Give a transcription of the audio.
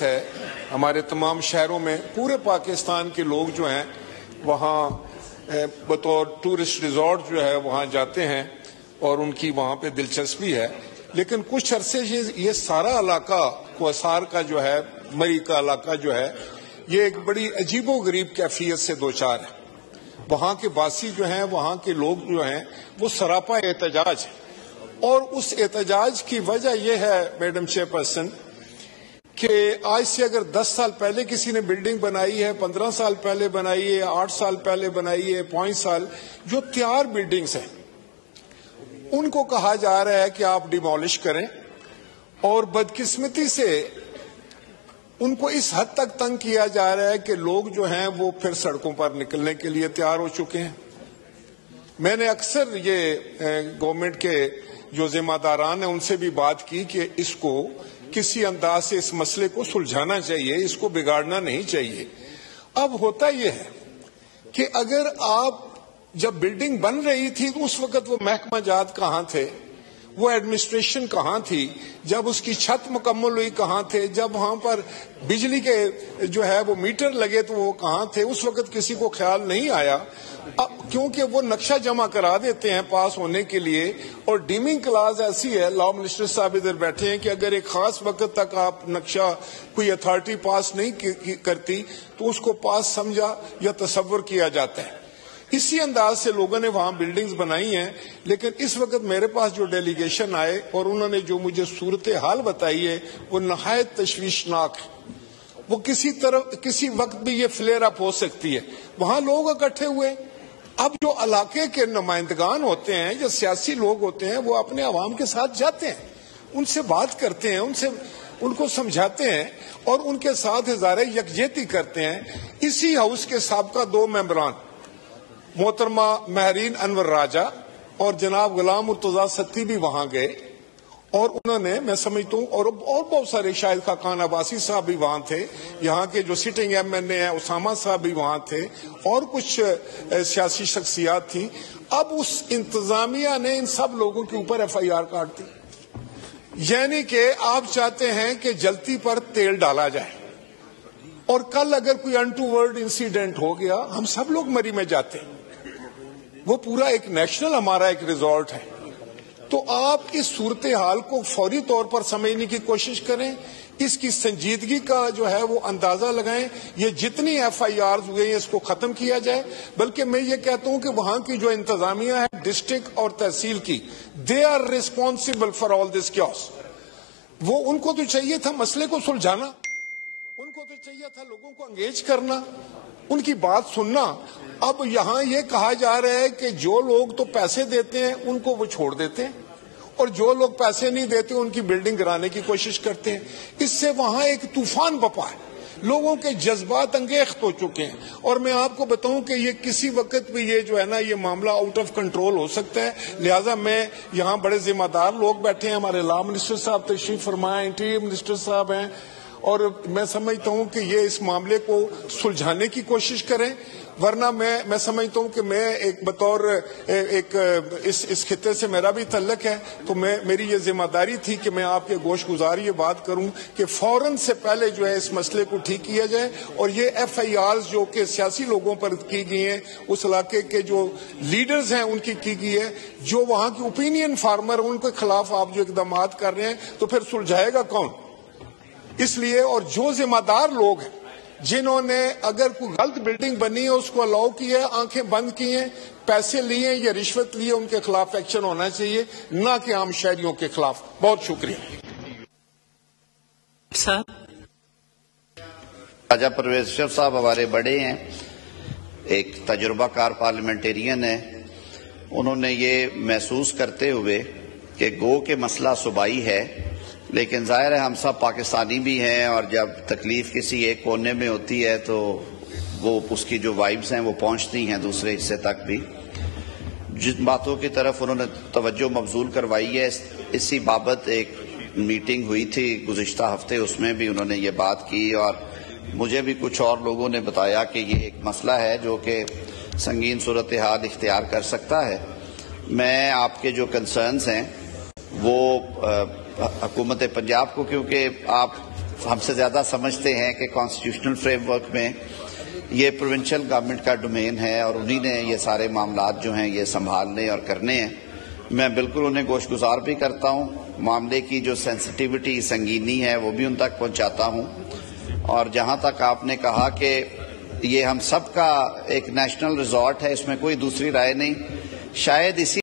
اکثریت ہے ہمارے تمام شہروں میں، پورے پاکستان کے لوگ جو ہیں وہاں بطور ٹورسٹ ریزورٹ جو ہے وہاں جاتے ہیں اور ان کی وہاں پہ دلچسپی ہے، لیکن کچھ عرصے سے یہ سارا علاقہ کوسار کا جو ہے، مری کا علاقہ جو ہے، یہ ایک بڑی عجیب و غریب کیفیت سے دوچار ہے۔ وہاں کے باسی جو ہیں، وہاں کے لوگ جو ہیں وہ سراپا احتجاج ہے، اور اس احتجاج کی وجہ یہ ہے میڈم چیئر پرسن کہ آج سے اگر 10 سال پہلے کسی نے بلڈنگ بنائی ہے، 15 سال پہلے بنائی ہے، 8 سال پہلے بنائی ہے، 5 سال جو تیار بلڈنگز ہیں ان کو کہا جا رہا ہے کہ آپ ڈیمولش کریں، اور بدقسمتی سے ان کو اس حد تک تنگ کیا جا رہا ہے کہ لوگ جو ہیں وہ پھر سڑکوں پر نکلنے کے لیے تیار ہو چکے ہیں۔ میں نے اکثر یہ گورنمنٹ کے جو ذمہ داران ہیں ان سے بھی بات کی کہ اس کو کسی انداز سے اس مسئلے کو سلجھانا چاہیے، اس کو بگاڑنا نہیں چاہیے۔ اب ہوتا یہ ہے کہ اگر آپ جب بلڈنگ بن رہی تھی تو اس وقت وہ محکمہ جات کہاں تھے، وہ ایڈمنسٹریشن کہاں تھی، جب اس کی چھت مکمل ہوئی کہاں تھے، جب وہاں پر بجلی کے جو ہے وہ میٹر لگے تو وہ کہاں تھے، اس وقت کسی کو خیال نہیں آیا، کیونکہ وہ نقشہ جمع کرا دیتے ہیں پاس ہونے کے لیے، اور ڈیمنگ کلاس ایسی ہے، لا منسٹر صاحب ادھر بیٹھے ہیں، کہ اگر ایک خاص وقت تک آپ نقشہ کوئی اتھارٹی پاس نہیں کرتی تو اس کو پاس سمجھا یا تصور کیا جاتا ہے۔ اسی انداز سے لوگوں نے وہاں بلڈنگز بنائی ہیں، لیکن اس وقت میرے پاس جو ڈیلیگیشن آئے اور انہوں نے جو مجھے صورتحال بتائی ہے وہ نہایت تشویشناک ہے۔ وہ کسی وقت بھی یہ فلیئر اپ ہو سکتی ہے۔ وہاں لوگ اکٹھے ہوئے، اب جو علاقے کے نمائندگان ہوتے ہیں، جو سیاسی لوگ ہوتے ہیں، وہ اپنے عوام کے ساتھ جاتے ہیں، ان سے بات کرتے ہیں، ان کو سمجھاتے ہیں اور ان کے ساتھ اظہار یکجہتی کرتے ہیں۔ اسی ہاؤس کے سابقہ 2 ممبران محترمہ مہرین انور راجہ اور جناب غلام مرتضیٰ ستی بھی وہاں گئے، اور انہوں نے، میں سمجھتا ہوں، اور بہت سارے، شاہد خاقان عباسی صاحب بھی وہاں تھے، یہاں کے جو سٹنگ ایم این اے ہیں اسامہ صاحب بھی وہاں تھے، اور کچھ سیاسی شخصیات تھیں۔ اب اس انتظامیہ نے ان سب لوگوں کے اوپر ایف آئی آر کاٹ دی، یعنی کہ آپ چاہتے ہیں کہ جلتی پر تیل ڈالا جائے، اور کل اگر کوئی انٹوورڈ انسیڈنٹ ہو گیا ہم سب لوگ مری میں جاتے ہیں۔ وہ پورا ایک نیشنل ہمارا ایک ریزورٹ ہے، تو آپ اس صورتحال کو فوری طور پر سمجھنے کی کوشش کریں، اس کی سنجیدگی کا جو ہے وہ اندازہ لگائیں، یہ جتنی ایف آئی آرز ہوئے ہیں اس کو ختم کیا جائے۔ بلکہ میں یہ کہتا ہوں کہ وہاں کی جو انتظامیہ ہے ڈسٹرکٹ اور تحصیل کی، they are responsible for all this cases. وہ ان کو تو چاہیے تھا مسئلے کو سلجھانا، ان کو تو چاہیے تھا لوگوں کو انگیج کرنا، ان کی بات سننا۔ اب یہاں یہ کہا جا رہا ہے کہ جو لوگ تو پیسے دیتے ہیں ان کو وہ چھوڑ دیتے ہیں، اور جو لوگ پیسے نہیں دیتے ان کی بلڈنگ گرانے کی کوشش کرتے ہیں۔ اس سے وہاں ایک طوفان بپا ہے، لوگوں کے جذبات انگیخت ہو چکے ہیں، اور میں آپ کو بتاؤں کہ یہ کسی وقت بھی یہ جو ہے نا یہ معاملہ آؤٹ آف کنٹرول ہو سکتا ہے۔ لہٰذا میں یہاں بڑے ذمہ دار لوگ بیٹھے ہیں، ہمارے لا منسٹر صاحب تشریف فرمائے، انٹیریئر منسٹر صاحب ہیں، اور میں سمجھتا ہوں کہ یہ اس معاملے کو سلجھانے کی کوشش کریں، ورنہ میں سمجھتا ہوں کہ میں ایک بطور ایک اس خطے سے میرا بھی تعلق ہے، تو میری یہ ذمہ داری تھی کہ میں آپ کے گوش گزار یہ بات کروں کہ فوراً سے پہلے جو ہے اس مسئلے کو ٹھیک کیا جائے، اور یہ ایف آئی آرز جو کہ سیاسی لوگوں پر کی گئی ہیں، اس علاقے کے جو لیڈرز ہیں ان کی گئی ہے، جو وہاں کی اوپینین فارمر ان کے خلاف آپ جو اقدامات کر رہے ہیں، تو پھر سلجھائے گا کون؟ اس لیے، اور جو ذمہ دار لوگ ہیں جنہوں نے اگر کوئی غلط بلڈنگ بنی ہے اس کو الاؤ کیا ہے، آنکھیں بند کی ہیں، پیسے لیے یا رشوت لیے، ان کے خلاف ایکشن ہونا چاہیے، نہ کہ عام شہریوں کے خلاف۔ بہت شکریہ۔ راجہ پرویز اشرف صاحب ہمارے بڑے ہیں، ایک تجربہ کار پارلیمنٹیرین ہیں، انہوں نے یہ محسوس کرتے ہوئے کہ گو کہ مسئلہ صوبائی ہے، لیکن ظاہر ہے ہم سب پاکستانی بھی ہیں، اور جب تکلیف کسی ایک کونے میں ہوتی ہے تو وہ اس کی جو وائبز ہیں وہ پہنچتی ہیں دوسرے حصے تک بھی۔ جن باتوں کی طرف انہوں نے توجہ مبذول کروائی ہے، اسی بابت ایک میٹنگ ہوئی تھی گزشتہ ہفتے، اس میں بھی انہوں نے یہ بات کی، اور مجھے بھی کچھ اور لوگوں نے بتایا کہ یہ ایک مسئلہ ہے جو کہ سنگین صورتحال اختیار کر سکتا ہے۔ میں آپ کے جو کنسرنز ہیں وہ حکومت پنجاب کو، کیونکہ آپ ہم سے زیادہ سمجھتے ہیں کہ کانسٹیٹیوشنل فریم ورک میں یہ پروونشل گورنمنٹ کا ڈومین ہے اور انہی نے یہ سارے معاملات جو ہیں یہ سنبھالنے اور کرنے ہیں. میں بالکل انہیں گوش گزار بھی کرتا ہوں، معاملے کی جو سینسٹیوٹی سنگینی ہے وہ بھی ان تک پہنچاتا ہوں. اور جہاں تک آپ نے کہا کہ یہ ہم سب کا ایک نیشنل ریزورٹ ہے، اس میں کوئی دوسری رائے نہیں. شاید اسی